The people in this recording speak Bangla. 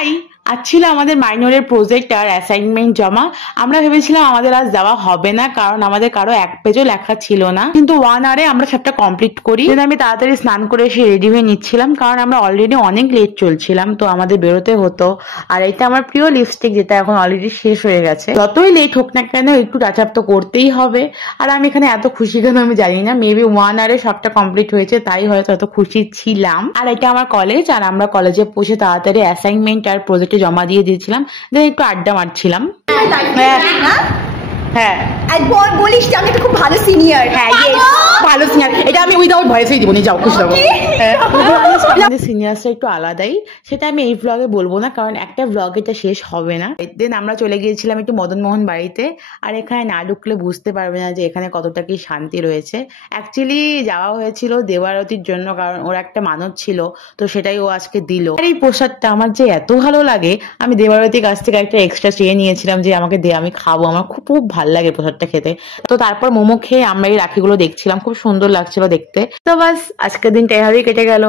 হাই, আজ ছিল আমাদের মাইনরের প্রজেক্ট আর অ্যাসাইনমেন্ট জমা। আমরা ভেবেছিলাম আমাদের আজ যাওয়া হবে না, কারণ আমাদের কারো এক পেজও লেখা ছিল না, কিন্তু 1 আওয়ারে আমরা সবটা কমপ্লিট করি। আমি তাড়াতাড়ি স্নান করে এসে রেডি হয়ে নিচ্ছিলাম, কারণ আমরা অলরেডি অনেক লেট চলছিলাম, তো আমাদের বেরোতে হতো। আর এটা আমার প্রিয় লিপস্টিক, যেটা এখন অলরেডি শেষ হয়ে গেছে। যতই লেট হোক না কেন, একটু টাচ আপ তো করতেই হবে। আর আমি এখানে এত খুশি কেন আমি জানি না, মেবি 1 আওয়ারে সবটা কমপ্লিট হয়েছে, তাই হয়তো এত খুশি ছিলাম। আর এটা আমার কলেজ, আর আমরা কলেজে পৌঁছে তাড়াতাড়ি অ্যাসাইনমেন্ট আর প্রজেক্টে জমা দিয়ে দিয়েছিলাম, দেন একটু আড্ডা মারছিলাম। হ্যাঁ, বলিস যে আমি তো খুব ভালো সিনিয়র। হ্যাঁ, ভালো সিনিয়র, এটা আমি উইদাউট ভয়েসেই দিব, যাও খুশি দেবো। আমাদের সিনিয়রসটা একটু আলাদাই, সেটা আমি এই ব্লগে বলবো না, কারণ একটা ব্লগ এটা শেষ হবে না। দেন আমরা চলে গিয়েছিলাম একটু মদনমোহন বাড়িতে, আর এখানে না ঢুকলে বুঝতে পারবে না যে এখানে কতটা কি শান্তি রয়েছে। অ্যাকচুয়ালি যাওয়া হয়েছিল দেবারতির জন্য, কারণ ওর একটা মানত ছিল, তো সেটাই ও আজকে দিল। আর এই প্রসাদটা আমার যে এত ভালো লাগে, আমি দেবারতির কাছ থেকে একটা এক্সট্রা চেয়ে নিয়েছিলাম যে আমাকে দে, আমি খাবো, আমার খুব খুব ভালো লাগে প্রসাদটা খেতে। তো তারপর মোমো খেয়ে আমরা এই রাখিগুলো দেখছিলাম, খুব সুন্দর লাগছিল দেখতে। তো বাস, আজকের দিনটা এভাবেই কেটে গেল।